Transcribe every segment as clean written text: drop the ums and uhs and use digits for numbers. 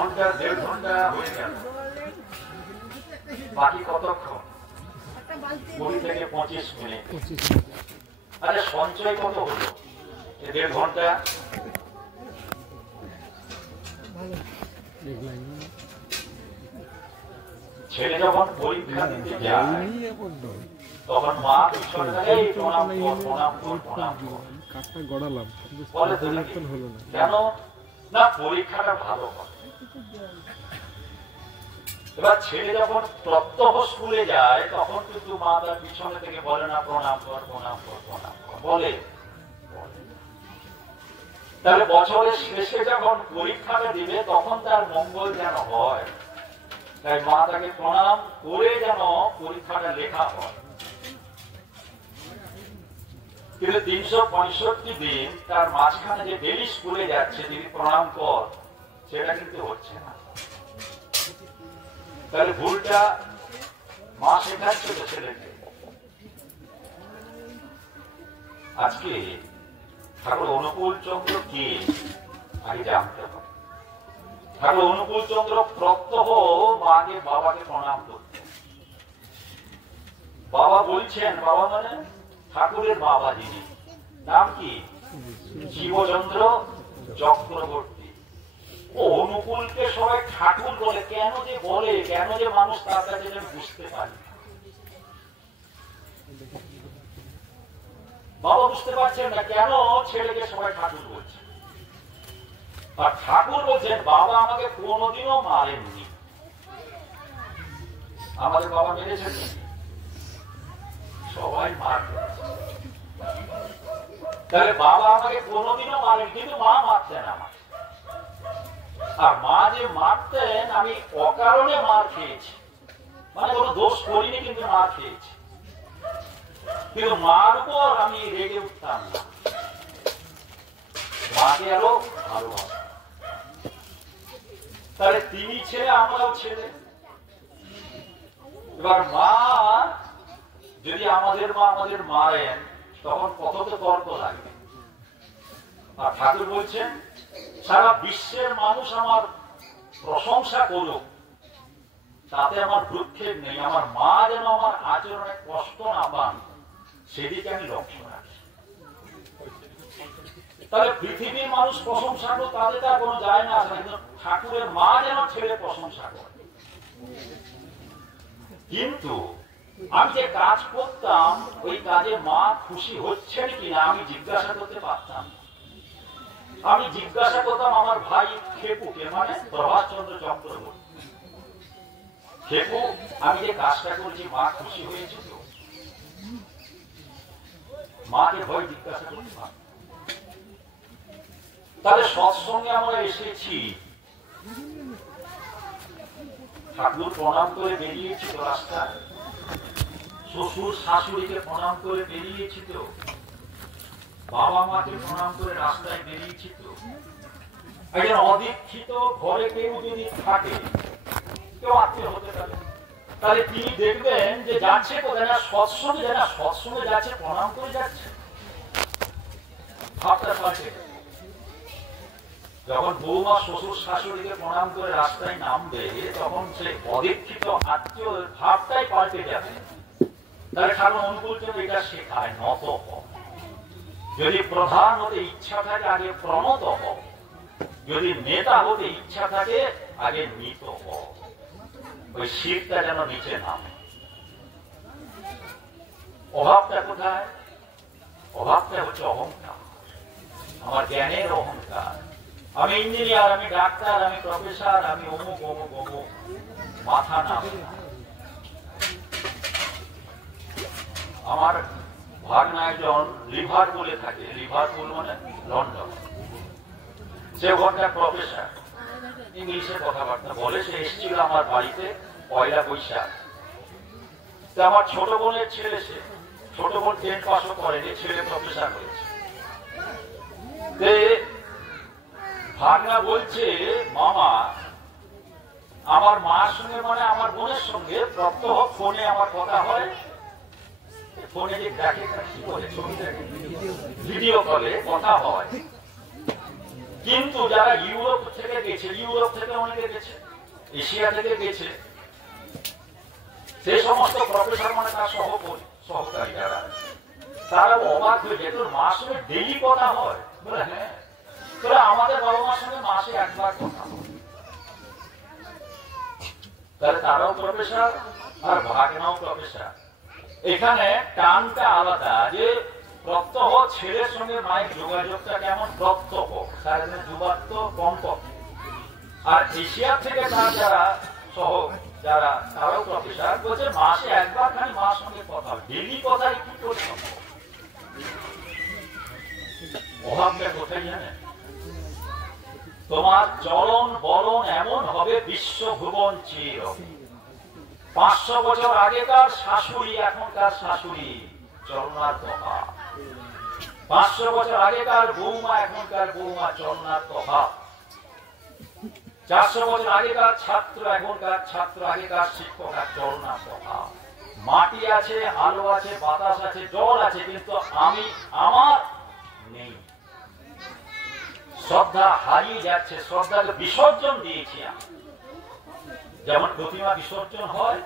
ঘন্টা 1.5 ঘন্টা হয়ে গেল, বাকি কতক্ষণ? 20 থেকে 25 মিনিট। আরে সঞ্চয় কত হলো? 1.5 ঘন্টা। ছেলে যখন পরীক্ষা দিতে যায় তখন মা পিছনে প্রণাম কর, প্রণাম কর, প্রণাম কর বলে, কেন না পরীক্ষাটা ভালো হয়। এবার ছেলে যখন প্রত্যহ স্কুলে যায় তখন কিন্তু মা তার পিছনে থেকে বলে না প্রণাম কর, প্রণাম কর, প্রণাম কর বলে। তাহলে বছরের শেষে যখন পরীক্ষাটা দিবে তখন তার মঙ্গল যেন হয়, তাই মা তাকে প্রণাম করে যেন পরীক্ষাটা লেখা হয়। কিন্তু 365 দিন তার মাঝখানে যে ডেলি স্কুলে যাচ্ছে তিনি প্রণাম কর, সেটা কিন্তু হচ্ছে না। তাহলে ভুলটা মা শেখাচ্ছে তো ছেলেকে। আজকে ঠাকুর অনুকূল চন্দ্র কে আগে জানতে হবে। ঠাকুর অনুকূল চন্দ্র প্রত্যহ মাকে বাবাকে প্রণাম করত। বাবা বলছেন, বাবা মানে ঠাকুরের বাবা যিনি, নাম কি? শিবচন্দ্র চক্রবর্তী। ও অনুকূলকে সবাই ঠাকুর বলে, কেন যে বলে, কেন যে মানুষ তার কাছে বুঝতে পারে। বাবা বুঝতে পারছেন না কেন ছেলেকে সবাই ঠাকুর বলছে। আর ঠাকুর বলছেন বাবা আমাকে কোনোদিনও মারেননি। আমাদের বাবা মেরেছেন, সবাই মার। তাহলে বাবা আমাকে কোনোদিনও মারেন, কিন্তু মা মারতেন আমাকে। আর মা যে মারতেন আমি অকারণে মার খেয়েছি, মানে কোনো দোষ করিনি কিন্তু মার খেয়েছি। কিন্তু মার উপর আমি রেগে উঠতাম না, মাকে আরো ভালোবাসতাম। তাহলে তিনি ছেলে, আমরাও ছেলে। এবার মা যদি আমাদের মা আমাদের মারেন তখন কত তো তর্ক লাগবে। আর ঠাকুর বলছেন সারা বিশ্বের মানুষ আমার প্রশংসা করুক, তাতে আমার ভ্রুক্ষেপ নেই। আমার মা যেন আমার আচরণে কষ্ট না পান সেদিকে আমি লক্ষ্য রাখি। তাহলে পৃথিবীর মানুষ প্রশংসা করুক, তাতে তার কোনো যায় না আসে না, কিন্তু ঠাকুরের মা যেন ছেলে প্রশংসা করে। কিন্তু আমি যে কাজ করতাম ওই কাজে মা খুশি হচ্ছেন কিনা আমি জিজ্ঞাসা করতে পারতাম। আমি জিজ্ঞাসা করতাম আমার ভাই খেপুকে, মানে প্রভাষচন্দ্র চক্রবর্তী, খেপু আমি যে কাজটা করছি মা খুশি হয়েছে তো? মাকে ভয় জিজ্ঞাসা করতে পারতাম। তাহলে সৎসঙ্গে আমরা এসেছি, ঠাকুর প্রণাম করে বেরিয়েছি তো রাস্তায়, শ্বশুর শাশুড়িকে প্রণাম করে বেরিয়েছি তো, বাবা মাকে প্রণাম করে রাস্তায় বেরিয়েছি তো। একজন অদীক্ষিত ঘরে কেউ যদি থাকে, কেউ আত্মীয় হতে পারে, তাহলে তিনি দেখবেন যে যাচ্ছে কোথায় না সৎসঙ্গে, যায় না সৎসঙ্গে যাচ্ছে, প্রণাম করে যাচ্ছে। ভাবটা পাল্টে যখন বৌমা শ্বশুর শাশুড়িকে প্রণাম করে রাস্তায় নামবে তখন সেই অদীক্ষিত আত্মীয় ভাবটাই পাল্টে যাবে। তাহলে ঠাকুর অনুকূল চন্দ্র এটা শেখায়, নত হোক। যদি প্রধান হতে ইচ্ছা থাকে আগে প্রণত হোক, যদি নেতা হতে ইচ্ছা থাকে আগে নীত হোক। ওই শিরটা যেন নিচে নামে। অভাবটা কোথায়? অভাবটা হচ্ছে অহংকার, আমার জ্ঞানের অহংকার। আমি ইঞ্জিনিয়ার, আমি ডাক্তার, আমি প্রফেসর, আমি অমুক অমুক অমুক, মাথা নামে। আমার ভাগনা একজন লিভারপুলে থাকে, লিভারপুল মানে লন্ডন, সে ওখানকার প্রফেসর, ইংলিশে কথাবার্তা বলে। সে এসেছিল আমার বাড়িতে পয়লা বৈশাখ। আমার ছোট বোনের ছেলে, সে ছোট বোন 10 পাসও করেনি, ছেলে প্রফেসর হয়েছে। ভাগনা বলছে মামা আমার মার সঙ্গে মানে আমার বোনের সঙ্গে প্রত্যহ ফোনে আমার কথা হয়, ফোনে যে দেখে কি করে ছবি দেখে, ভিডিও কলে কথা হয়। কিন্তু যারা ইউরোপ থেকে গেছে, ইউরোপ থেকে অনেকে গেছে, এশিয়া থেকে গেছে, সেই সমস্ত প্রফেসর মানে তার সহকারী যারা, তারা অবাক হয়ে যায়, তোর মার সঙ্গে ডেইলি কথা হয়? বলে হ্যাঁ। তোরা আমাদের বাবা মার সঙ্গে মাসে একবার কথা হয়। তাহলে তারাও প্রফেসর আর ভাগনাও প্রফেসর। এখানে টানটা আলাদা, যে প্রত্যহ ছেলের সঙ্গে মায়ের যোগাযোগটা কেমন প্রত্যহ, সারাদিনে দুবার তো কম পক্ষে। আর এশিয়া থেকে তার যারা যারা তারাও প্রফেসর বলছে মাসে একবার খানি মার সঙ্গে কথা, ডেলি কথা কি করে সম্ভব? অভাবটা কোথায় জানেন? তোমার চলন বলন এমন হবে বিশ্বভুবন চির। 500 বছর আগেকার শাশুড়ি এখনকার শাশুড়ি চলনার তফাৎ। 500 বছর আগেকার বৌমা এখনকার বৌমা চলনার তফাৎ। 400 বছর আগেকার ছাত্র এখনকার ছাত্র, আগেকার শিক্ষক আর চলনার তফাৎ। মাটি আছে, আলো আছে, বাতাস আছে, জল আছে, কিন্তু আমি আমার নেই। শ্রদ্ধা হারিয়ে যাচ্ছে, শ্রদ্ধাকে বিসর্জন দিয়েছি আমি। যেমন প্রতিমা বিসর্জন হয়,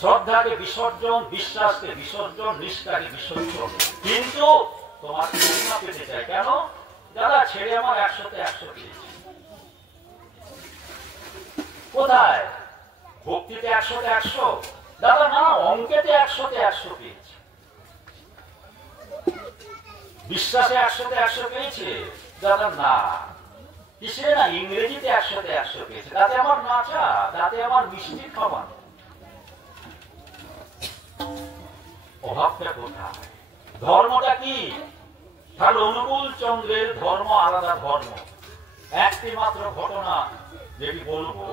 শ্রদ্ধাকে বিসর্জন, বিশ্বাসকে বিসর্জন, নিষ্ঠাকে বিসর্জন। কিন্তু তোমার প্রতিমা পেতে চাই কেন? দাদা ছেড়ে আমার 100-তে 100 পেয়েছে। কোথায়? ভক্তিতে 100-তে 100? দাদা না, অঙ্কেতে 100-তে 100 পেয়েছে। বিশ্বাসে 100-তে 100 পেয়েছে? দাদা না। কিসে না? ইংরেজিতে 100-তে 100 পেয়েছে। তাতে আমার নাচা, তাতে আমার মিষ্টি খাওয়া। অভাবটা কোথায়? ধর্মটা কি? তার অনুকূল চন্দ্রের ধর্ম আলাদা ধর্ম। একটি মাত্র ঘটনা যেটি বলবো,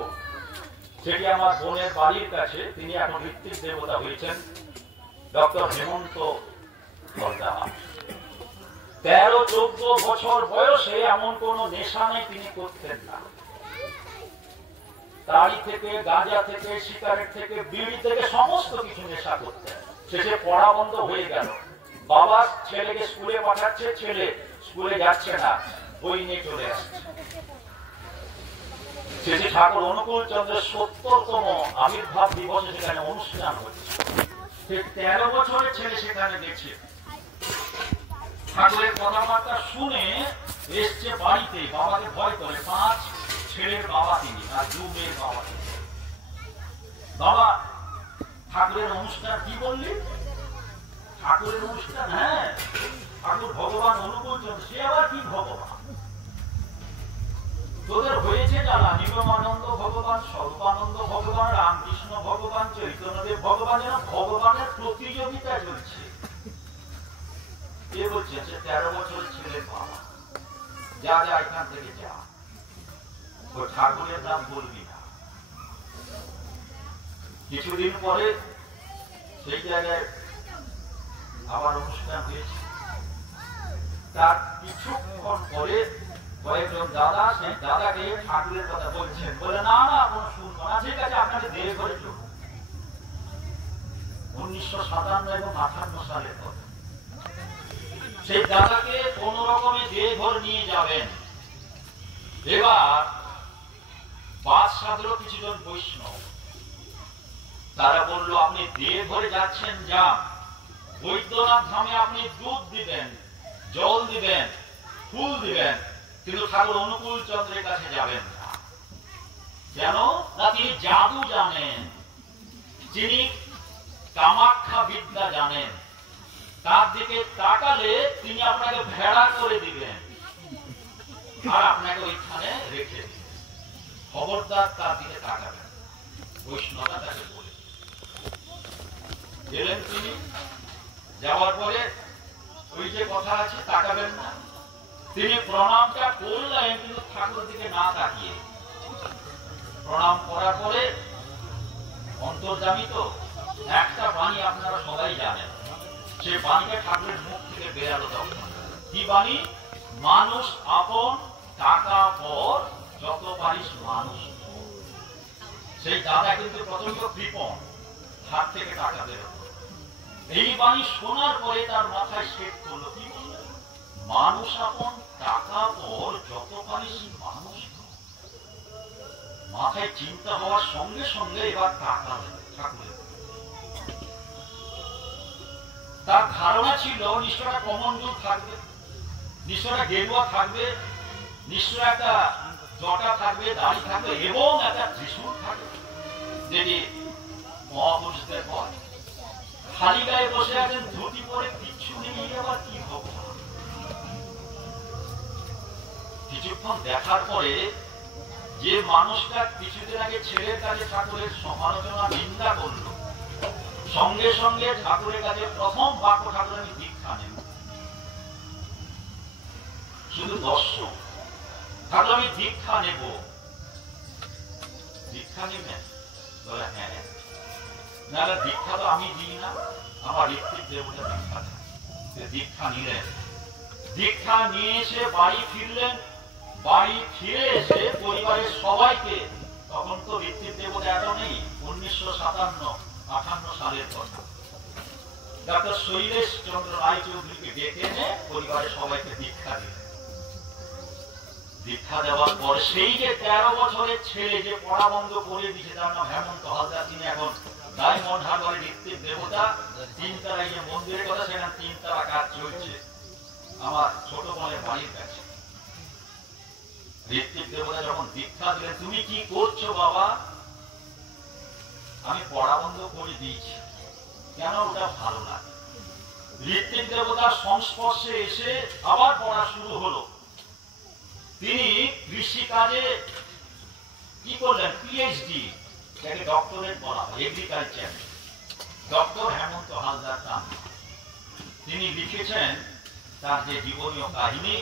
সেটি আমার বোনের বাড়ির কাছে, তিনি এখন ঋত্বিক দেবতা হয়েছেন, ডক্টর হেমন্ত সর্দার। 13-14 বছর বয়সে এমন কোন নেশা নেই তিনি করতেন না। তাড়ি থেকে, গাঁজা থেকে, সিগারেট থেকে, বিড়ি থেকে সমস্ত কিছু নেশা করতেন। শেষে পড়া বন্ধ হয়ে গেল। বাবা ছেলেকে স্কুলে পাঠাচ্ছে, ছেলে স্কুলে যাচ্ছে না, বই নিয়ে চলে আসছে। শেষে ঠাকুর অনুকূল চন্দ্রের 70তম আবির্ভাব দিবসে সেখানে অনুষ্ঠান হচ্ছে। সে 13 বছরের ছেলে সেখানে গেছে। ঠাকুরের কথাবার্তা শুনে এসছে বাড়িতে, বাবাকে ভয় করে। 5 ছেলের বাবা তিনি, আর 2 মেয়ের বাবা তিনি। বাবা ঠাকুরের অনুষ্ঠান কি বললি? ঠাকুরের অনুষ্ঠান? হ্যাঁ, ঠাকুর ভগবান অনুকূল চন্দ্র। সে আবার কি ভগবান? তোদের হয়েছে জানা, নিগমানন্দ ভগবান, স্বরূপানন্দ ভগবান, রামকৃষ্ণ ভগবান, চৈতন্যদেব ভগবান, যেন ভগবানের প্রতিযোগিতা চলছে। কে বলছে? সে 13 বছরের ছেলের বাবা। যা যা এখান থেকে যা, ও ঠাকুরের নাম বলবি না। কিছুদিন পরে সেই জায়গায় আবার অনুষ্ঠান হয়েছে। তার কিছুক্ষণ পরে কয়েকজন দাদা সেই দাদাকে ঠাকুরের কথা বলছেন, বলে না না কোনো শুনবো না, ঠিক আছে আপনাকে দেহ ঘরে চলুন। 1957 এবং 58 সালের কথা। সেই দাদাকে কোন রকমে দেহ ঘর নিয়ে যাবেন। এবার বাস সাধল কিছুজন বৈষ্ণব, তারা বলল আপনি দেহ ঘরে যাচ্ছেন যান, বৈদ্যনাথ ধামে আপনি দুধ দিবেন, জল দিবেন, ফুল দিবেন, কিন্তু ঠাকুর অনুকূল চন্দ্রের কাছে যাবেন না। কেন না? তিনি জাদু জানেন, যিনি কামাখ্যা বিদ্যা জানেন। তার দিকে তাকালে তিনি আপনাকে ভেড়া করে দিবেন আর আপনাকে ওইখানে রেখে দিবেন। খবরদার তার দিকে তাকাবেন। বৈষ্ণবরা তাকে বলে গেলেন। তিনি যাওয়ার পরে ওই যে কথা আছে তাকাবেন না, তিনি প্রণামটা করলেন কিন্তু ঠাকুরের দিকে না তাকিয়ে। প্রণাম করার পরে অন্তর্যামী তো একটা বাণী আপনারা সবাই জানেন, সে বাণীটা ঠাকুরের মুখ থেকে বেরালো তখন। কি বাণী? মানুষ আপন, টাকা পর, যত পারিস মানুষ। সেই দাদা কিন্তু প্রচন্ড কৃপণ, হাত থেকে টাকা বেরোত। এই বাণী শোনার পরে তার মাথায় সেট করলো, কি বললেন? মানুষ আপন টাকা পর যত পারিস মানুষ। মাথায় চিন্তা হওয়ার সঙ্গে সঙ্গে এবার টাকা ঠাকুরের। তার ধারণা ছিল নিশ্চয়টা কমণ্ডল থাকবে, নিশ্চয়টা গেরুয়া থাকবে, নিশ্চয় একটা জটা থাকবে, দাড়ি থাকবে এবং একটা ত্রিশূল থাকবে, যেটি মহাপুরুষদের পর। খালি গায়ে বসে আছেন, ধুতি পরে কিচ্ছু নেই, আবার কি হবে? কিছুক্ষণ দেখার পরে যে মানুষটা কিছুদিন আগে ছেলের কাছে ঠাকুরের সমালোচনা নিন্দা করলো, সঙ্গে সঙ্গে ঠাকুরের কাছে প্রথম বাক্য, ঠাকুর আমি দীক্ষা নেব। শুধু দর্শক, ঠাকুর আমি দীক্ষা নেব। দীক্ষা নেবেন? বলে হ্যাঁ। না, দীক্ষা তো আমি দিই না, আমার ঋত্বিক দেবতা দীক্ষা দেন। দীক্ষা নিলেন, দীক্ষা নিয়ে এসে বাড়ি ফিরলেন। বাড়ি ফিরে এসে পরিবারের সবাইকে, তখন তো ঋত্বিক দেবতা এত নেই, 1957-58 সালের কথা, ডাক্তার শৈলেশ চন্দ্র রায়চৌধুরীকে ডেকে এনে পরিবারের সবাইকে দীক্ষা দিলেন। দীক্ষা দেওয়ার পর সেই যে 13 বছরের ছেলে যে পড়া বন্ধ করে দিয়েছে, তার নাম হেমন্ত হালদার, তিনি এখন ডায়মন্ড হারবারের ঋত্বিক দেবতা। তিনতলায় যে মন্দিরের কথা, সেখানে 3 তলা কাজ চলছে আমার ছোট বোনের বাড়ির কাছে। ঋত্বিক দেবতা যখন দীক্ষা দিলেন, তুমি কি করছো বাবা? আমি পড়া বন্ধ করে দিয়েছি, কেন? ওটা ভালো লাগে। ঋত্বিক দেবতার সংস্পর্শে এসে আবার পড়া শুরু হলো। তিনি কৃষি কাজে কি করলেন? পিএইচডি, যাকে ডক্টরেট বলা হয়, এগ্রিকালচার। ডক্টর হেমন্ত হালদার নাম। তিনি লিখেছেন তার যে জীবনীয় কাহিনী।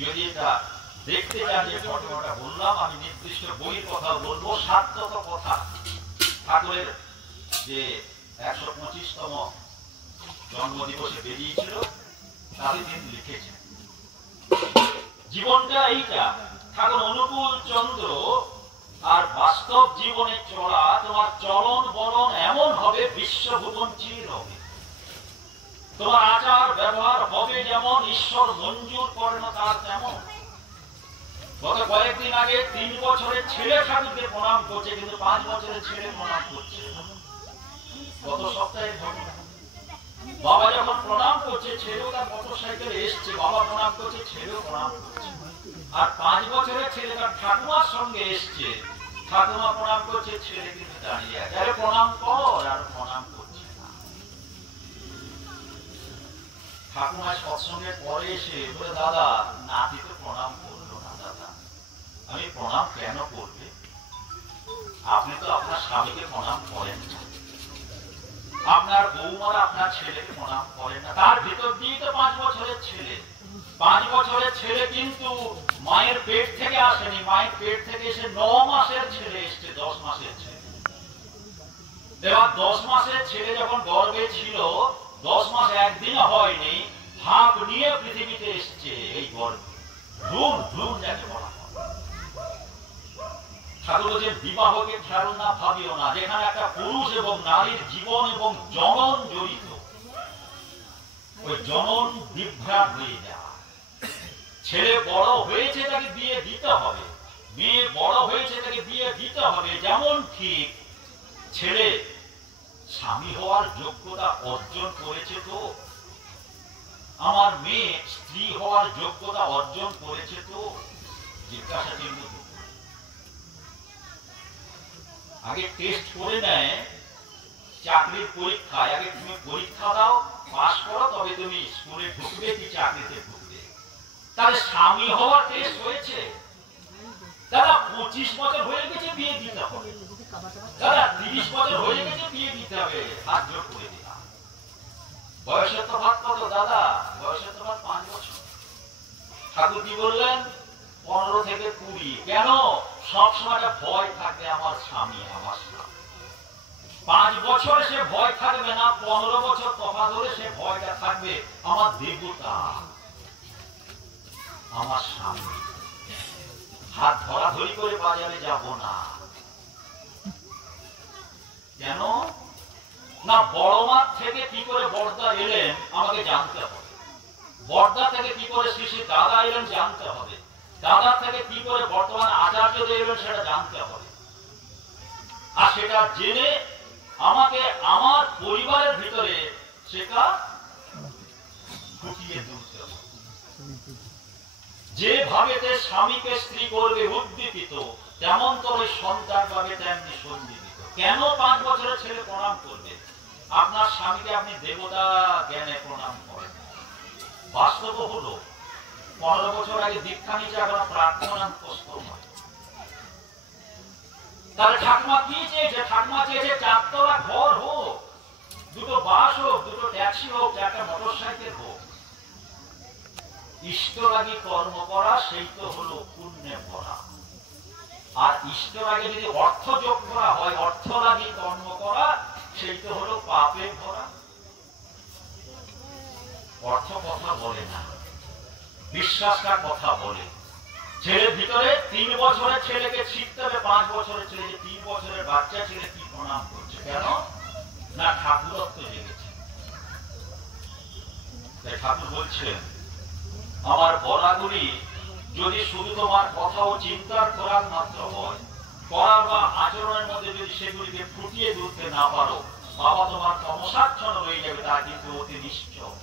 যদি এটা দেখতে চান, যে ঘটনাটা বললাম, আমি নির্দিষ্ট বইয়ের কথা বলবো। সার্থক কথা, ঠাকুরের যে 125তম জন্মদিবসে বেরিয়েছিল, তাতে তিনি লিখেছেন জীবনটা এইটা। ঠাকুর অনুকূল চন্দ্র আর বাস্তব জীবনে চলা, তোমার চলন বলন এমন হবে বিশ্বভুবন চির হবে। তোমার আচার ব্যবহার হবে যেমন ঈশ্বর মঞ্জুর করেন তার তেমন। গত কয়েকদিন আগে 3 বছরের ছেলে ঠাকুরকে প্রণাম করছে, কিন্তু 5 বছরের ছেলে প্রণাম করছে। গত সপ্তাহে ঘটনা, বাবা যখন প্রণাম করছে, ছেলেও তার মোটরসাইকেলে এসছে, বাবা প্রণাম করছে, ছেলেও প্রণাম করছে। আর 5 বছরের ছেলে তার ঠাকুমার সঙ্গে এসছে, ঠাকুমা প্রণাম করছে, ছেলে কিন্তু দাঁড়িয়ে আছে। আরে প্রণাম কর, আর প্রণাম করছে না। ঠাকুমা সৎসঙ্গের পরে এসে বলে, দাদা নাতি তো প্রণাম করলো না। দাদা, আমি প্রণাম কেন করবে? আপনি তো আপনার স্বামীকে প্রণাম করেন না, আপনার বৌমারা আপনার ছেলেকে প্রণাম করেন না। তার ভিতর দিয়ে তো 5 বছরের ছেলে। 5 বছরের ছেলে কিন্তু মায়ের পেট থেকে আসেনি, মায়ের পেট থেকে এসে 9 মাসের ছেলে এসছে, 10 মাসের ছেলে। এবার 10 মাসের ছেলে যখন গর্ভে ছিল, 10 মাস একদিনও হয়নি, ভাব নিয়ে পৃথিবীতে এসছে এই গর্ভে। ভ্রূণ, ভ্রূণ যাকে বলা হয়। ঠাকুর যে বিবাহকে খেলনা ভাবিও না, যেখানে একটা পুরুষ এবং নারীর জীবন এবং জনন জড়িত, ওই জনন বিভ্রাট হয়ে যায়। ছেলে বড় হয়েছে, তাকে বিয়ে দিতে হবে, মেয়ে বড় হয়েছে, তাকে বিয়ে দিতে হবে। যেমন ঠিক ছেলে স্বামী হওয়ার যোগ্যতা অর্জন করেছে, তো আমার মেয়ে স্ত্রী হওয়ার যোগ্যতা অর্জন করেছে, তো জিজ্ঞাসা চিহ্ন। আগে টেস্ট করে নেয় চাকরির পরীক্ষায়, আগে তুমি পরীক্ষা দাও, পাস করো, তবে তুমি স্কুলে ঢুকবে কি চাকরিতে ঢুকবে। তাহলে স্বামী হওয়ার টেস্ট হয়েছে। দাদা 25 বছর হয়ে গেছে, বিয়ে দিতে হবে। দাদা 30 বছর হয়ে গেছে, বিয়ে দিতে হবে। হাত জোর করে দিলাম। বয়সের তো ভাত কত দাদা? বয়সের তো ভাত 5 বছর। ঠাকুর কি বললেন? 15 থেকে 20। কেন? সবসময় ভয় থাকবে, আমার স্বামী, আমার স্বামী। 5 বছর সে ভয় থাকবে না, 15 বছর তফা ধরে সে ভয়টা থাকবে, আমার দেবতা, আমার স্বামী। হাত ধরাধরি করে বাজারে যাব না। কেন না? বড় মাঠ থেকে কি করে বড়দা এলেন আমাকে জানতে হবে। বর্দা থেকে কি করে শ্রী শ্রী দাদা এলেন জানতে হবে, দাদা থেকে কি করে বর্তমান আচার্যদেব এলেন সেটা জানতে হবে। আর সেটা জেনে আমাকে আমার পরিবারের ভিতরে সেটা ফুটিয়ে তুলতে হবে। যে ভাবেতে স্বামীকে স্ত্রী করবে উদ্দীপিত, তেমন তবে সন্তান পাবে তেমনি সঞ্জীবিত। কেন 5 বছরের ছেলে প্রণাম করবে? আপনার স্বামীকে আপনি দেবতা জ্ঞানে প্রণাম করেন। বাস্তব হলো 15 বছর আগে দীক্ষা নিচে এখন প্রার্থনা কষ্ট হয়। তাহলে ঠাকুমা কি চেয়েছে? ঠাকুমা চেয়েছে 4 তলা ঘর হোক, 2টো বাস হোক, 2টো ট্যাক্সি হোক, 4টা মোটরসাইকেল হোক। ইষ্টরাগী কর্ম করা সেই তো হলো পুণ্যে ভরা। আর ইষ্টরাগে যদি অর্থ যোগ করা হয়, অর্থরাগী কর্ম করা সেই তো হলো পাপে ভরা। অর্থ কথা বলে না, বিশ্বাসটা কথা বলে। ছেলের ভিতরে 3 বছরের ছেলেকে শিখতে হবে 5 বছরের ছেলেকে। 3 বছরের বাচ্চা ছেলে কি প্রণাম করছে? কেন না? ঠাকুরত্ব জেগেছে। ঠাকুর বলছেন আমার বলাগুলি যদি শুধু তোমার কথা ও চিন্তার করার মাত্র হয়, করার বা আচরণের মধ্যে যদি সেগুলিকে ফুটিয়ে তুলতে না পারো, বাবা তোমার তমসাচ্ছন্ন হয়ে যাবে, তা কিন্তু অতি নিশ্চয়।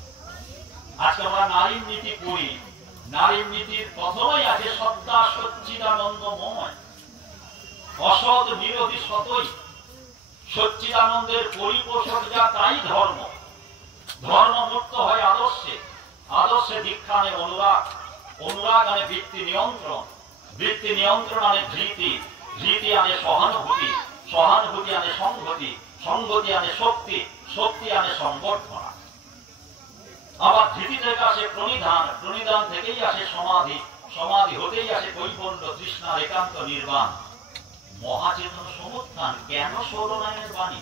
আজকে আমরা নারীর নীতি পড়ি, নারীর নীতির প্রথমেই আছে সত্তা সচ্চিদানন্দময়, অসৎ বিরোধী সতই, সচ্চিদানন্দের পরিপোষক যা তাই ধর্ম। ধর্ম মুক্ত হয় আদর্শে, আদর্শে দীক্ষা আনে অনুরাগ, অনুরাগ আনে বৃত্তি নিয়ন্ত্রণ, বৃত্তি নিয়ন্ত্রণ আনে ধৃতি, ধৃতি আনে সহানুভূতি, সহানুভূতি আনে সংহতি, সংহতি আনে শক্তি, শক্তি আনে সংবর্ধনা। আবার ধৃতি থেকে আসে প্রণিধান, প্রণিধান থেকেই আসে সমাধি, সমাধি হতেই আসে কৈবল্য তৃষ্ণার একান্ত নির্বাণ। মহাচেতন সমুত্থান কেন সৌরনারায়ণের বাণী?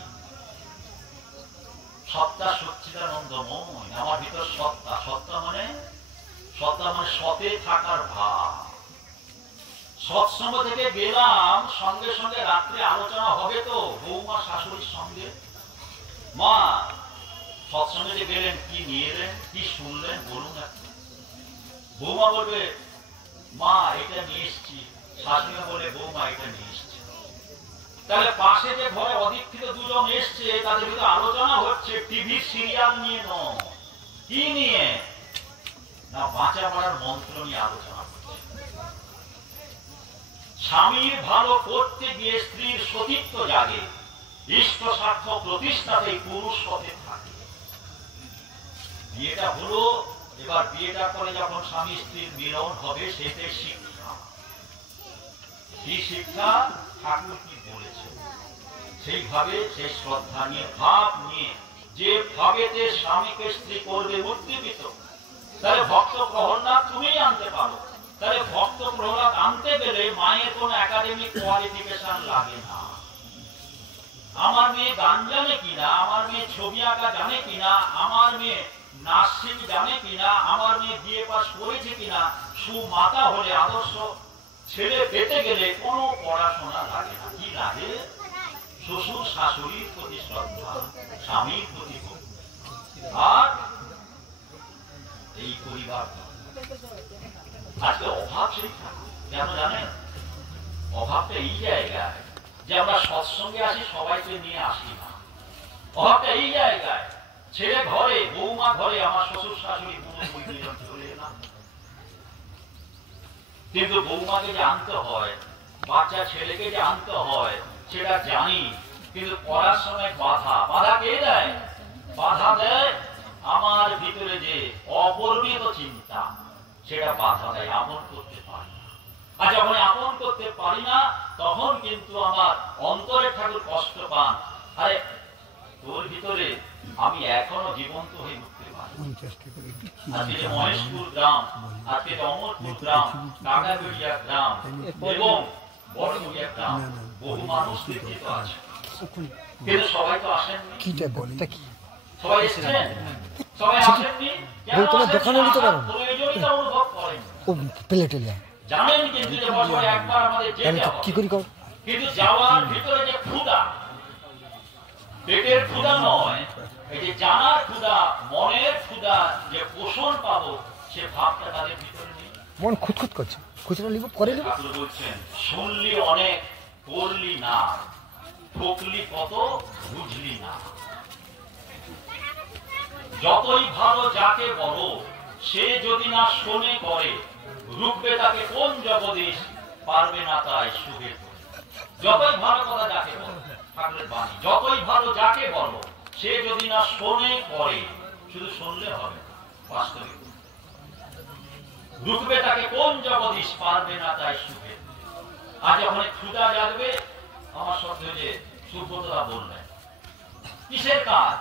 সত্তা সচ্চিদানন্দময়, আমার ভিতর সত্তা। সত্তা মানে সতে থাকার ভাব। সৎসঙ্গ থেকে গেলাম, সঙ্গে সঙ্গে রাত্রে আলোচনা হবে তো বৌমা শাশুড়ির সঙ্গে। মা সৎসঙ্গে যে গেলেন, কি নিয়ে এলেন, কি শুনলেন বলুন। বৌমা বলবে মা এটা নিয়ে এসছি, শাশুড়ি বলে বৌমা এটা নিয়ে এসছি। তাহলে পাশে যে ঘরে অদীক্ষিত 2 জন এসছে, তাদের ভিতরে আলোচনা হচ্ছে টিভি সিরিয়াল নিয়ে নয়। কি নিয়ে? না বাঁচা পড়ার মন্ত্র নিয়ে আলোচনা করছে। স্বামীর ভালো করতে গিয়ে স্ত্রীর সতীত্ব জাগে, ইষ্ট স্বার্থ প্রতিষ্ঠাতে পুরুষ পথে থাকে। বিয়েটা হলো, এবার বিয়েটা করে যখন স্বামী স্ত্রীর মিলন হবে, সেটাই শিক্ষা। এই শিক্ষা ঠাকুর কি বলেছে সেইভাবে, সেই শ্রদ্ধা নিয়ে, ভাব নিয়ে, যে ভাবেতে স্বামীকে স্ত্রী করবে উদ্দীপিত। তাহলে ভক্ত প্রহ্লাদ তুমি আনতে পারো। তাহলে ভক্ত প্রহ্লাদ আনতে গেলে মায়ের কোন একাডেমিক কোয়ালিফিকেশন লাগে না। আমার মেয়ে গান জানে কিনা, আমার মেয়ে ছবি আঁকা জানে কিনা, আমার মেয়ে নার্সিং জানে কিনা, আমার মেয়ে বিএ পাস করেছে কিনা, সুমাতা হলে আদর্শ ছেলে পেতে গেলে কোনো পড়াশোনা লাগে না। কি লাগে? শ্বশুর শাশুড়ির প্রতি শ্রদ্ধা, স্বামীর প্রতি ভক্তি, আর এই পরিবার। আজকে অভাব শিক্ষা কেন জানেন? অভাবটা এই জায়গায় যে আমরা সৎসঙ্গে আসি, সবাইকে নিয়ে আসি না। অভাবটা এই জায়গায়, ছেলে ঘরে, বৌমা ঘরে, আমার শ্বশুর শাশুড়ি চলে না। কিন্তু বৌমাকে যে আনতে হয়, বাচ্চা ছেলেকে যে আনতে হয়, সেটা জানি। কিন্তু পড়ার সময় বাধা, বাধা কে দেয়? বাধা দেয় আমার ভিতরে যে অপরিমিত চিন্তা, সেটা বাধা দেয়, আপন করতে পারি না। আর যখন আপন করতে পারি না, তখন কিন্তু আমার অন্তরে ঠাকুর কষ্ট পান। আরে তোর ভিতরে আমি এখনো জীবন্ত হয়ে উঠতে পারি। আজকে যে মহেশপুর গ্রাম, আজকে যে অমরপুর গ্রাম, কাকাগড়িয়া গ্রাম এবং বড়গড়িয়া গ্রাম, বহু মানুষ দীক্ষিত আছে, কিন্তু সবাই তো আসেননি। সবাই এসেছেন, সবাই আসেননি। দোকানে নিতে পারেন, প্রয়োজনীয়তা অনুভব করেন, জানেন কিন্তু যে বছরে একবার আমাদের যেতে হবে। কি করি? কিন্তু যাওয়ার ভিতরে যে ক্ষুধা, পেটের ক্ষুধা নয়, এই যে জানার ক্ষুধা, মনের ক্ষুধা, যে পোষণ পাবো, সে ভাবটা তাদের ভিতরে নেই। মন খুঁতখুত করছে, খুচরা লিব করে লিব। ঠাকুর বলছেন শুনলি অনেক করলি না, ঠকলি কত বুঝলি না। যতই ভালো যাকে বলো সে যদি না শোনে করে, রুখবে তাকে কোন জগদীশ, পারবে না তাই সুখে। যতই ভালো কথা যাকে বলো, ঠাকুরের বাণী, যতই ভালো যাকে বলো সে যদি না শোনে করে, শুধু শুনলে হবে বাস্তবিক, রুখবে তাকে কোন জগদীশ, পারবে না তাই সুখে। আজ যখন ক্ষুধা জাগবে, আমার সত্ত্বে যে সুব্রতরা বললেন কিসের কাজ,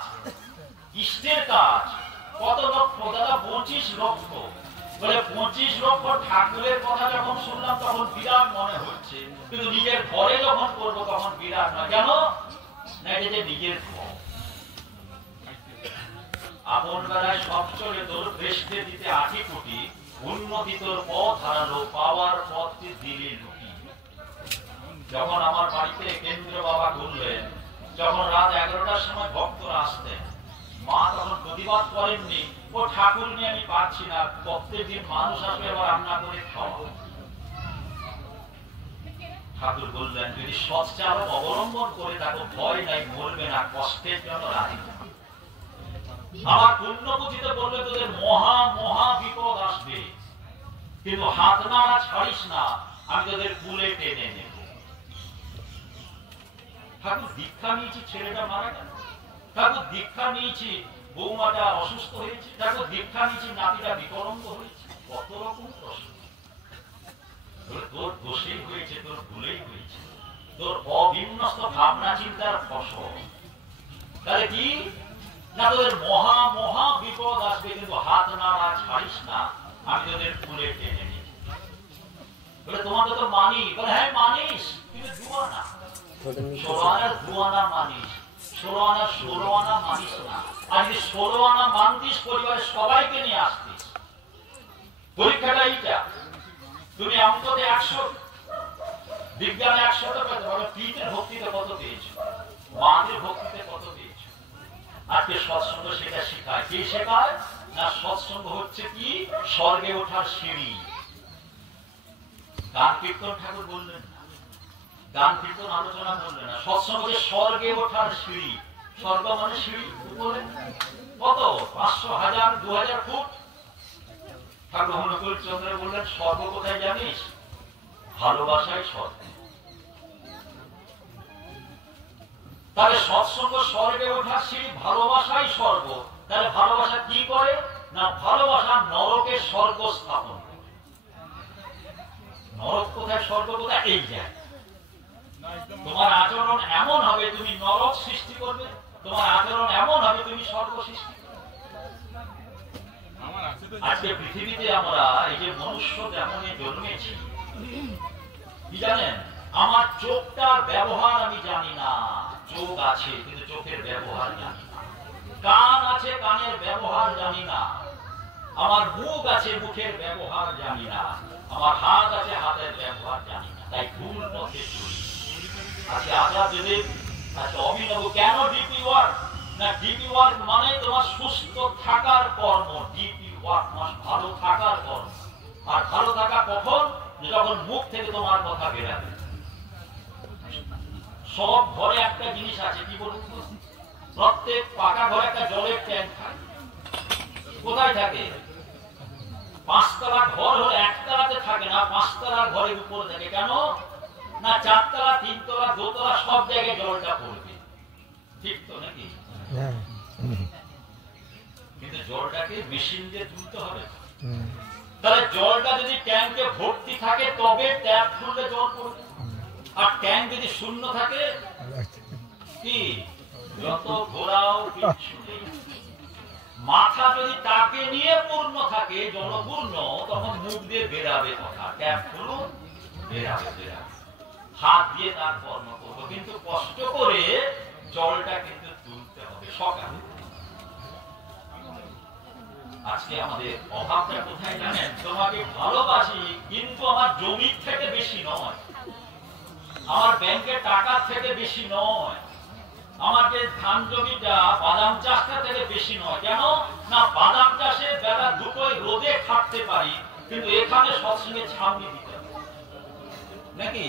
ইষ্টের কাজ। কত লক্ষ দাদা? 25 লক্ষ। বলে 25 লক্ষ ঠাকুরের কথা যখন শুনলাম তখন বিরাট মনে হচ্ছে, কিন্তু নিজের ঘরে যখন করবো তখন বিরাট না। কেন না? এটা যে নিজের ঘর। আপন বেলায় সব চলে তোর, বেশতে দিতে 8 কোটি, উন্নতি তোর পথ হারালো, পাওয়ার পথটি দিলে লুকি। যখন আমার বাড়িতে কেন্দ্র বাবা করলেন, যখন রাত 11টার সময় ভক্তরা আসতেন, মা তখন প্রতিবাদ করেননি, ও ঠাকুর নিয়ে আমি পাচ্ছি না, প্রত্যেকদিন মানুষ আসবে আবার রান্না করে খাওয়া। ঠাকুর বললেন যদি সৎচার অবলম্বন করে থাকো, ভয় নাই, মরবে না, কষ্টের জন্য রাজি। আমার পুণ্যপুঁজিতে বললে তোদের মহা মহা বিপদ আসবে, কিন্তু হাত নাড়া ছাড়িস না, আমি তোদের কুলে টেনে নেব। ঠাকুর দীক্ষা নিয়েছি, ছেলেটা মারা গেল। ঠাকুর দীক্ষা নিয়েছি, বৌমাটা অসুস্থ হয়েছে। ঠাকুর দীক্ষা নিয়েছি, নাতিটা বিকলঙ্গ হয়েছে। কত রকম প্রশ্ন। তোর দোষেই হয়েছে, তোর ভুলেই হয়েছে, তোর অবিন্যস্ত ভাবনা চিন্তার ফসল। তাহলে কি না, তোদের মহা মহা বিপদ আসবে, কিন্তু হাত নাড়া ছাড়িস না, আমি তোদের কুলে টেনে নিই। বলে তোমাকে তো মানি। বলে হ্যাঁ মানিস, কিন্তু দুয়ানা 16 আনার দুয়ানা মানিস, 16 আনার 16 আনা মানিস না। আর যদি 16 আনা মানতিস, পরিবারের সবাইকে নিয়ে আসতিস। পরীক্ষাটা এইটা, তুমি অঙ্কতে 100, বিজ্ঞানে 100 পেতে পারো, পিতের ভক্তিতে কত পেয়েছো, মাদের ভক্তিতে কত পেয়েছো। আজকে সৎসঙ্গ সেটা শেখায়। কি শেখায় না? সৎসঙ্গ হচ্ছে কি? স্বর্গে ওঠার সিঁড়ি। গান কীর্তন ঠাকুর বললেন না, গান কীর্তন আলোচনা করলেন না। সৎসঙ্গ যে স্বর্গে ওঠার সিঁড়ি। স্বর্গ মানে সিঁড়ি, উপরে কত 500, 1000, 2000 ফুট। ঠাকুর অনুকূল চন্দ্র বললেন স্বর্গ কোথায় জানিস? ভালোবাসাই স্বর্গ। তাহলে সৎসঙ্গ স্বর্গে ওঠার সিঁড়ি, ভালোবাসাই স্বর্গ। তাহলে ভালোবাসা কি করে না? ভালোবাসা নরকে স্বর্গ স্থাপন করে। নরক কোথায়, স্বর্গ কোথায়? এই জায়গায়। তোমার আচরণ এমন হবে তুমি নরক সৃষ্টি করবে, তোমার আচরণ এমন হবে তুমি স্বর্গ সৃষ্টি করবে। আজকে পৃথিবীতে আমরা এই যে মনুষ্য যেমন জন্মেছি, কি জানেন? আমার চোখটার ব্যবহার আমি জানি না। চোখ আছে কিন্তু চোখের ব্যবহার জানি না। কান আছে, কানের ব্যবহার জানি না। আমার মুখ আছে, মুখের ব্যবহার জানি না। আমার হাত আছে, হাতের ব্যবহার জানি না। তাই ভুল পথে চলি। আজকে আচার্যদেব আজকে অভিনব কেন ডিপি ওয়ার্ক না? ডিপি ওয়ার্ক মানে তোমার সুস্থ থাকার কর্ম। ডিপি ওয়ার্ক মানে ভালো থাকার কর্ম। আর ভালো থাকা কখন? যখন মুখ থেকে তোমার কথা বেরাবে। সব ঘরে একটা জিনিস আছে, কি বলুন তো? প্রত্যেক পাকা ঘরে একটা জলের ট্যাঙ্ক থাকে। কোথায় থাকে? 5 তলা ঘর হলে 1 তলাতে থাকে না, 5 তলার ঘরের উপরে থাকে। কেন না? 4 তলা, 3 তলা, 2 তলা সব জায়গায় জলটা পড়বে। ঠিক তো নাকি? কিন্তু জলটাকে মেশিন দিয়ে তুলতে হবে। তাহলে জলটা যদি ট্যাঙ্কে ভর্তি থাকে তবে ট্যাপ খুললে জল পড়বে। আর ট্যাঙ্ক যদি শূন্য থাকে, কি যত ঘোরাও কিচ্ছু নেই। মাথা যদি তাকে নিয়ে পূর্ণ থাকে, জলপূর্ণ, তখন মুখ দিয়ে বেরাবে কথা। ট্যাপ খুলুন, বেরাবে বেরাবে। হাত দিয়ে তার কর্ম করবো, কিন্তু কষ্ট করে জলটা কিন্তু তুলতে হবে সকালে। আজকে আমাদের অভাবটা কোথায় জানেন? তোমাকে ভালোবাসি কিন্তু আমার জমির থেকে বেশি নয়, আমার ব্যাংকের টাকার থেকে বেশি নয়, আমার যে ধান জমিটা বাদাম চাষটা থেকে বেশি নয়। কেন? না বাদাম চাষে বেলা দুটোয় রোদে খাটতে পারি, কিন্তু এখানে সবসময় ছাউনি দিতে হবে নাকি?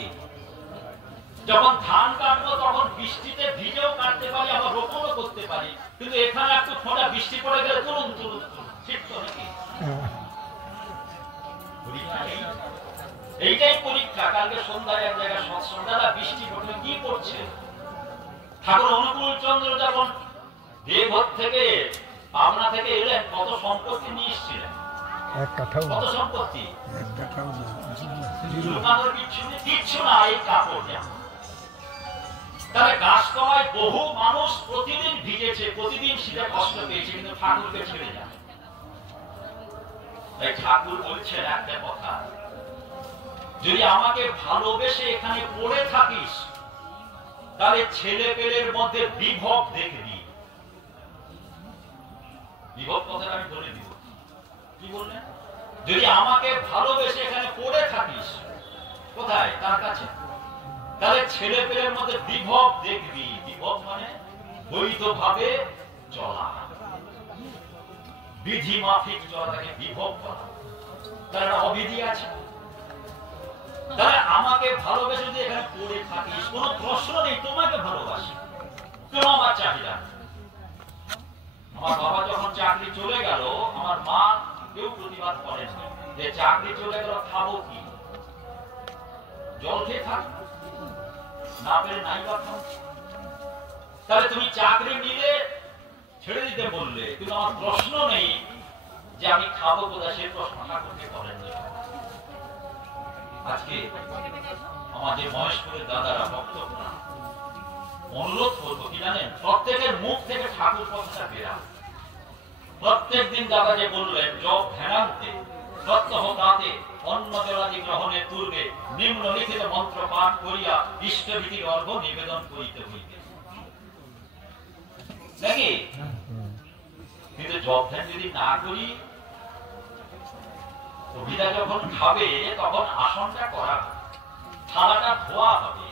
যখন ধান কাটবো তখন বৃষ্টিতে ভিজেও কাটতে পারি, আবার রোপণও করতে পারি, কিন্তু এখানে একটু ফোঁটা বৃষ্টি পড়ে গেলে তুলুন তুলুন তুলুন, ঠিক তো নাকি? এইটাই পরীক্ষা। কালকে সন্ধ্যায় এক জায়গায় সন্ধ্যাটা বৃষ্টি পড়লে কি করছে? ঠাকুর অনুকূল চন্দ্র যখন দেবঘর থেকে পাবনা থেকে এলেন, কত সম্পত্তি নিয়ে এসেছিলেন? কত সম্পত্তি? কিচ্ছু না, এই কাপড়। তাহলে গাছতলায় বহু মানুষ প্রতিদিন ভিজেছে, প্রতিদিন শীতে কষ্ট পেয়েছে, কিন্তু ঠাকুরকে ছেড়ে যায়। তাই ঠাকুর বলছেন একটা কথা, যদি আমাকে ভালোবেসে এখানে পড়ে থাকিস, তাহলে ছেলে পেলের মধ্যে বিভব দেখবি। বিভব কথাটা আমি বলে দিব। কি বললেন? যদি আমাকে ভালোবেসে এখানে পড়ে থাকিস, কোথায়? তার কাছে, তাহলে ছেলে পেলের মধ্যে বিভব দেখবি। বিভব মানে বৈধভাবে চলা, বিধি মাফিক চলাটাকে বিভব করা। তার অবিধি আছে। তাহলে আমাকে ভালোবেসে যদি এখানে পড়ে থাকিস, কোনো প্রশ্ন নেই, তোমাকে ভালোবাসি, কেন আমার চাহিদা। আমার বাবা যখন চাকরি চলে গেল, আমার মা কেউ প্রতিবাদ করেন যে চাকরি চলে গেল খাবো কি, জল খেয়ে থাক, না পেরে নাই বা খাও। তাহলে তুমি চাকরি নিলে ছেড়ে দিতে বললে, কিন্তু আমার প্রশ্ন নেই যে আমি খাবো কোথায়, সে প্রশ্নটা করতে করেননি। আজকে আমাদের মহেশপুরের দাদারা বক্তব্যরা অনুরোধ করবো কি জানেন, প্রত্যেকের মুখ থেকে ঠাকুর কথাটা বেরা। প্রত্যেক দিন দাদা যে বললেন, জব ধ্যানান্তে সত্যহ তাতে অন্ন দেওয়াদি গ্রহণের পূর্বে নিম্নলিখিত মন্ত্র পাঠ করিয়া ইষ্টভীতির অর্ঘ্য নিবেদন করিতে হইবে নাকি? কিন্তু জব ধ্যান যদি না করি, অভিদা যখন খাবে তখন আসনটা করা হবে, থালাটা ধোয়া হবে,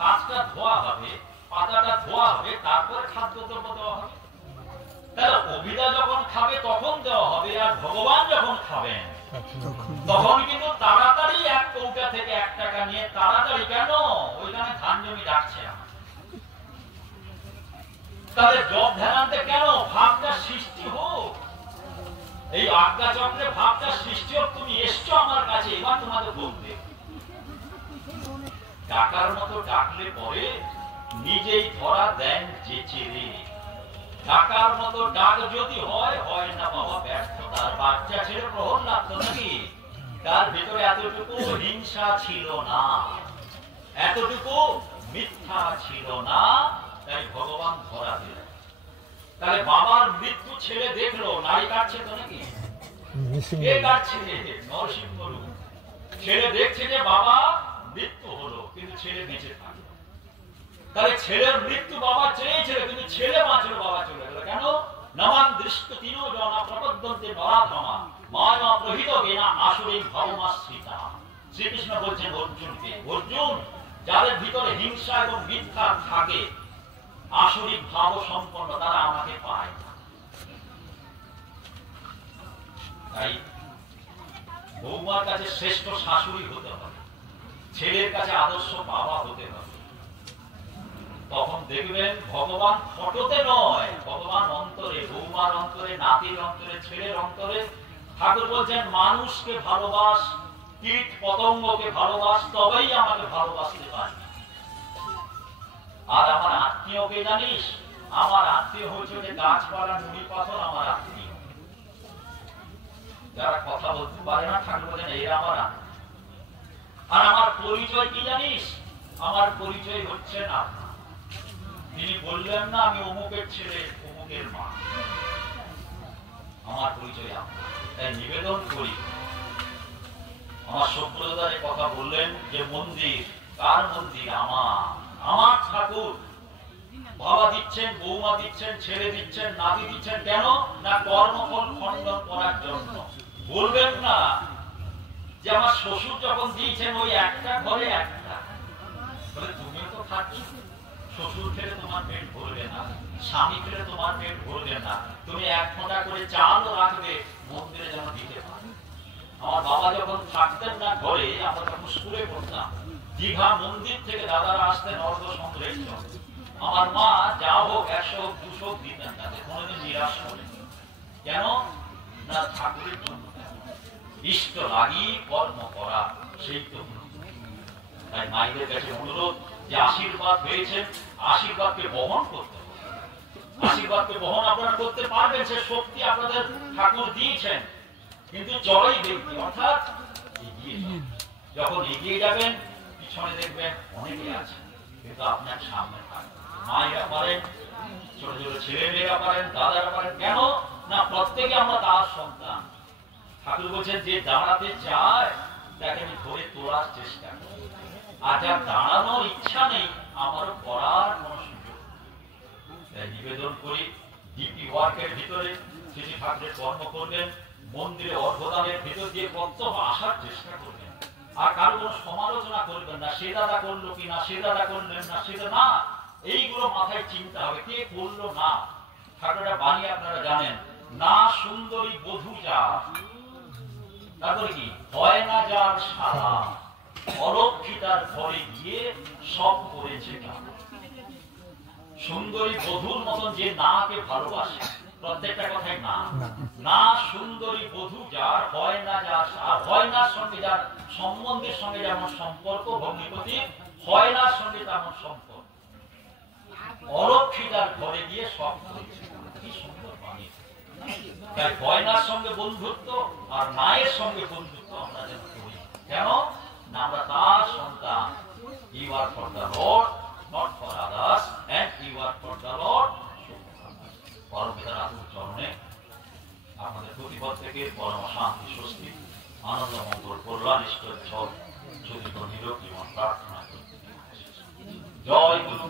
হাতটা ধোয়া হবে, পাতাটা ধোয়া হবে, তারপরে খাদ্যদ্রব্য দেওয়া হবে। তাহলে অভিদা যখন খাবে তখন দেওয়া হবে, আর ভগবান যখন খাবেন তখন কিন্তু তাড়াতাড়ি এক কৌটা থেকে 1 টাকা নিয়ে তাড়াতাড়ি, কেন? ওইখানে ধান জমি রাখছে। তাহলে জব ধ্যানান্তে কেন? ভাবটা সৃষ্টি হোক, এই আজ্ঞা চক্রে ভাবটা সৃষ্টি হোক। তুমি এসছো আমার কাছে, এবার তোমাদের বলবে। ডাকার মতো ডাকলে পরে নিজেই ধরা দেন যে চেরে। ডাকার মতো ডাক যদি হয়, হয় না বাবা ব্যর্থতার। বাচ্চা ছেলে প্রহ্লাদ তো নাকি, তার ভিতরে এতটুকু হিংসা ছিল না, এতটুকু মিথ্যা ছিল না, তাই ভগবান ধরা দিলেন। তাহলে বাবার মৃত্যু ছেলে দেখলো, নারী কাটছে তো নাকি, কে কাটছে? নরসিংহ রূপ। ছেলে দেখছে যে বাবা মৃত্যু হলো, কিন্তু ছেলে বেঁচে থাকলো। তাহলে ছেলের মৃত্যু বাবা চেয়েছিল, কিন্তু ছেলে বাঁচলো, বাবা চলে গেল। কেন? নমান দৃষ্ট তিন জনা প্রপদ্যন্তে নরাধমা মায়া প্রহিত বিনা আসুরিক ভাবমাশ্রিতা। শ্রীকৃষ্ণ বলছেন অর্জুনকে, অর্জুন, যাদের ভিতরে হিংসা এবং মিথ্যা থাকে, আসরিক ভাব সম্পন্ন, তারা আমাকে পায় না। তাই বৌমার কাছে শ্রেষ্ঠ শাশুড়ি হতে হবে, ছেলের কাছে আদর্শ বাবা হতে হবে। তখন দেখবেন ভগবান ফটোতে নয়, ভগবান অন্তরে, বৌমার অন্তরে, নাতির অন্তরে, ছেলের অন্তরে। ঠাকুর বলছেন, মানুষকে ভালোবাস, কীট পতঙ্গকে ভালোবাস, তবেই আমাকে ভালোবাসতে পারবি। আর আমার আত্মীয়কে জানিস? আমার আত্মীয় হচ্ছে যে গাছপালা, নুড়ি পাথর আমার আত্মীয়। যারা কথা বলতে পারে না, ঠাকুর বলেন এরা আমার আত্মীয়। আর আমার পরিচয় কি জানিস? আমার পরিচয় হচ্ছে না। তিনি বললেন না আমি অমুকের ছেলে, অমুকের মা, আমার পরিচয় আপনার। তাই নিবেদন করি, আমার সম্প্রদায়ের কথা বললেন যে মন্দির, কার মন্দির? আমার ঠাকুর। বাবা দিচ্ছেন, বৌমা দিচ্ছেন, ছেলে দিচ্ছেন, নাতি দিচ্ছেন। কেন? না কর্মফল খণ্ডন করার জন্য। বলবেন না যে আমার শ্বশুর যখন দিয়েছেন ওই একটা ঘরে একটা, তুমিও তো থাকছো, শ্বশুর খেলে তোমার পেট ভরবে না, স্বামী পেলে তোমার পেট ভরবে না, তুমি এক ফোঁটা করে চালও রাখবে মন্দিরে যেন দিতে পারে। আমার বাবা যখন থাকতেন না ঘরে, আমরা তখন স্কুলে পড়তাম, দীঘা মন্দির থেকে দাদারা আসতেন অর্ধ সংগ্রহের জন্য। আমার মা যা হোক 100 হোক 200 হোক দিতেন, তাতে কোনোদিন নিরাশ করেন। কেন না ঠাকুরের জন্য ইষ্ট লাগি কর্ম করা, সেই তো। তাই মায়েদের কাছে অনুরোধ যে আশীর্বাদ পেয়েছেন, আশীর্বাদকে বহন করতে হবে। আশীর্বাদকে বহন আপনারা করতে পারবেন, সে শক্তি আপনাদের ঠাকুর দিয়েছেন। কিন্তু জড়ই ব্যক্তি, অর্থাৎ এগিয়ে যান। যখন এগিয়ে যাবেন পিছনে দেখবেন অনেকে আছে, কিন্তু আপনার সামনে থাকবে। মায়েরা পারেন, ছোট ছোট ছেলে মেয়েরা পারেন, দাদারা পারেন। কেন না প্রত্যেকে আমরা তার সন্তান। ঠাকুর বলছেন যে দাঁড়াতে চায় তাকে আমি ধরে তোলার চেষ্টা করি, আর যার দাঁড়ানোর ইচ্ছা নেই আমারও করার কোন সুযোগ। তাই নিবেদন করি ডিপি ওয়ার্কের ভিতরে শ্রী ঠাকুরের কর্ম করবেন, মন্দিরে অর্ঘদানের ভিতর দিয়ে প্রত্যহ আসার চেষ্টা করবেন। আর কারো কোনো সমালোচনা করবেন না, সে দাদা করলো কিনা, সে দাদা করলেন না, সেটা না। এইগুলো মাথায় চিন্তা হবে, কে করলো না। ঠাকুরের বাণী আপনারা জানেন, না সুন্দরী বধূ যা, তারপরে কি হয় না যার সারা, অলক্ষিতার ঘরে গিয়ে সব করেছে কাজ। সুন্দরী বধূর মতন যে নাকে ভালোবাসে, প্রত্যেকটা কথাই না। না সুন্দরী বধূ যার, হয় না যার, আর হয় না সঙ্গে যার সম্বন্ধের সঙ্গে যেমন সম্পর্ক ভগ্নিপতি, হয় না সঙ্গে তেমন সম্পর্ক। অলক্ষিতার ঘরে গিয়ে সব করেছে, কি সুন্দর বাণী। তাই গয়নার সঙ্গে বন্ধুত্ব আর মায়ের সঙ্গে বন্ধুত্ব আমরা যেন করি। কেন না আমরা তার সন্তান। You are for the lord, not for others, and you are for the lord. পরম পিতার আতুর চরণে আমাদের প্রতিপদ থেকে পরম শান্তি, স্বস্তি, আনন্দ, মঙ্গল, কল্যাণ, ঈশ্বর যদি নিরোগ জীবন প্রার্থনা করি। জয় গুরু।